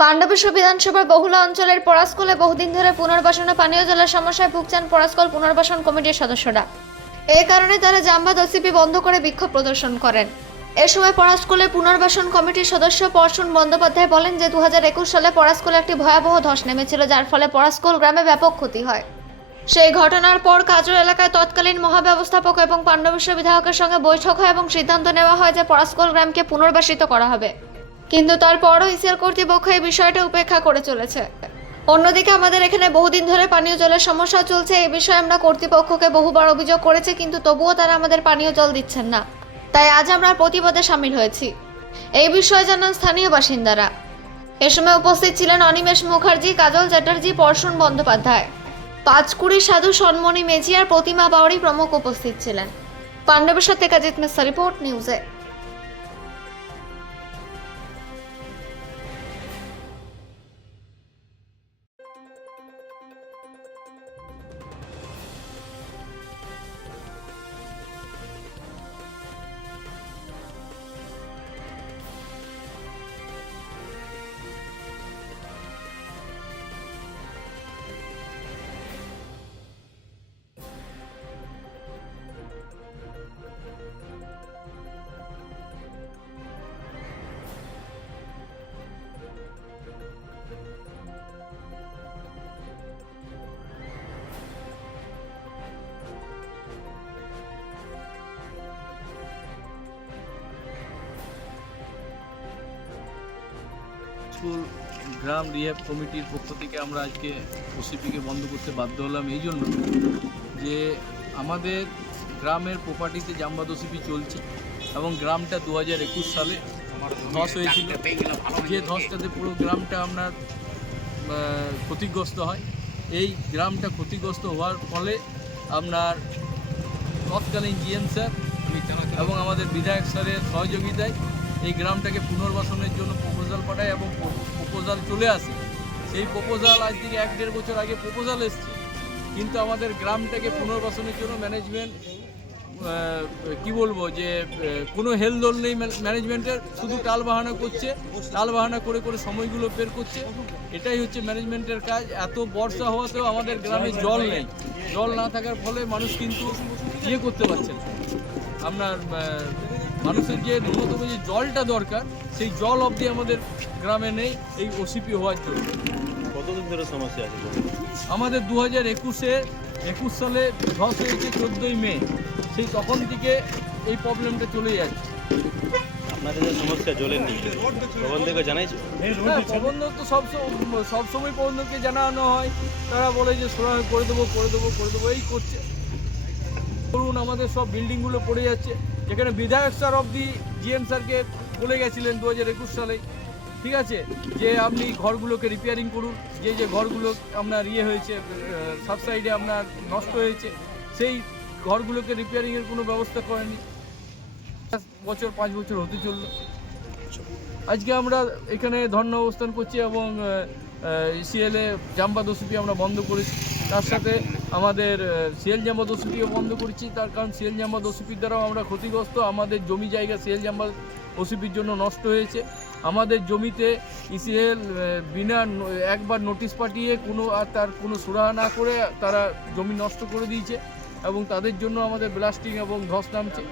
পাণ্ডবেশ্বর বিধানসভার বহুলা অঞ্চলের পরাস্কলে বহুদিন ধরে পুনর্বাসন পানীয় জলের সমস্যায় ভুগছেন পরাস্কল পুনর্বাসন কমিটির সদস্যরা। এই কারণে তারা জামবাদ ওসিপি বন্ধ করে বিক্ষোভ প্রদর্শন করেন। এ সময় পরাস্কলে পুনর্বাসন কমিটির সদস্য পরশুন বন্দ্যোপাধ্যায় বলেন যে দু হাজার একুশ সালে পরাস্কলে একটি ভয়াবহ ধস নেমেছিল, যার ফলে পরাস্কল গ্রামে ব্যাপক ক্ষতি হয়। সেই ঘটনার পর কাজর এলাকায় তৎকালীন মহাব্যবস্থাপক এবং পাণ্ডবেশ্বর বিধায়কের সঙ্গে বৈঠক হয় এবং সিদ্ধান্ত নেওয়া হয় যে পরাস্কল গ্রামকে পুনর্বাসিত করা হবে। কিন্তু তারপরও ইসিআর কর্তৃপক্ষ এই বিষয়টা উপেক্ষা করে চলেছে। অন্যদিকে আমাদের এখানে বহুদিন ধরে পানীয় জলের সমস্যা চলছে এই বিষয়ে আমরা কর্তৃপক্ষকে বহুবার অভিযোগ করেছি, কিন্তু তবুও তারা আমাদের পানীয় জল দিচ্ছেন না। তাই আজ আমরা প্রতিবাদে সামিল হয়েছি। এই বিষয়ে জানান স্থানীয় বাসিন্দারা। এ সময় উপস্থিত ছিলেন অনিমেষ মুখার্জি, কাজল চ্যাটার্জি, পরশুন বন্দ্যোপাধ্যায়। পাঁচকুড়ি সাধু সন্মণি মেজিয়ার প্রতিমা বাউরি প্রমুখ উপস্থিত ছিলেন। পাণ্ডবের সাথে কাজিত মিস্তা রিপোর্ট, নিউজে। স্কুল গ্রাম রিহ্যাব কমিটির পক্ষ থেকে আমরা আজকে ওসিপিকে বন্ধ করতে বাধ্য হলাম এই জন্য যে আমাদের গ্রামের প্রপার্টিতে জাম্বাদ ওসিপি চলছে এবং গ্রামটা দু হাজার একুশ সালে ধস হয়েছিল। যে ধসটাতে পুরো গ্রামটা আপনার ক্ষতিগ্রস্ত হয়। এই গ্রামটা ক্ষতিগ্রস্ত হওয়ার ফলে আপনার তৎকালীন জিএম স্যার এবং আমাদের বিধায়ক স্যারের সহযোগিতায় এই গ্রামটাকে পুনর্বাসনের জন্য প্রপোজাল পাঠায় এবং প্রপোজাল চলে আসে। সেই প্রপোজাল আজ থেকে এক দেড় বছর আগে প্রপোজাল এসছে। কিন্তু আমাদের গ্রামটাকে পুনর্বাসনের জন্য ম্যানেজমেন্ট কি বলব যে কোনো হেলদোল নেই ম্যানেজমেন্টের শুধু টাল বাহানা করছে, টাল বাহানা করে করে সময়গুলো বের করছে। এটাই হচ্ছে ম্যানেজমেন্টের কাজ। এত বর্ষা হওয়াতেও আমাদের গ্রামে জল নেই। জল না থাকার ফলে মানুষ কিন্তু ইয়ে করতে পারছে না। আপনার মানুষের যে ন্যূনতম যে জলটা দরকার সেই জল অবধি আমাদের গ্রামে নেই এই ওসিপি হওয়ার জন্য। কতদিন ধরে সমস্যা আছে? আমাদের দু হাজার একুশে একুশ সালে ধস হয়েছে চোদ্দোই মে। সেই তখন থেকে এই প্রবলেমটা চলে যাচ্ছে। আপনাদের যে সমস্যা জলের জানাইছো? হ্যাঁ প্রবন্ধ তো সব সম- সব সময় প্রবন্ধকে জানানো হয়। তারা বলে যে সোনা করে দেবো করে দেবো করে দেবো। এই করছে। ধরুন আমাদের সব বিল্ডিংগুলো পড়ে যাচ্ছে। যেখানে বিধায়ক স্যার অবধি জিএম স্যারকে বলে গেছিলেন দু হাজার একুশ সালে। ঠিক আছে? যে আপনি ঘরগুলোকে রিপেয়ারিং করুন। যে যে ঘরগুলো আপনার ইয়ে হয়েছে সাবসাইডে আপনার নষ্ট হয়েছে, সেই ঘরগুলোকে রিপেয়ারিংয়ের কোনো ব্যবস্থা করেনি বছর, পাঁচ বছর হতে চলল। আজকে আমরা এখানে ধর্ণা অবস্থান করছি এবং সিএলএ জাম্বা দোষিপি আমরা বন্ধ করেছি। তার সাথে আমাদের সিএল জাম্বা দোষিপিও বন্ধ করেছি, তার কারণ সিএল জাম্বা দোষিপির দ্বারাও আমরা ক্ষতিগ্রস্ত। আমাদের জমি জায়গা সিএল জাম্বা ওসিপির জন্য নষ্ট হয়েছে। আমাদের জমিতে ইসিএল বিনা একবার নোটিশ পাঠিয়ে কোনো আর তার কোনো সুরাহা না করে তারা জমি নষ্ট করে দিয়েছে এবং তাদের জন্য আমাদের ব্লাস্টিং এবং ধস নামছে।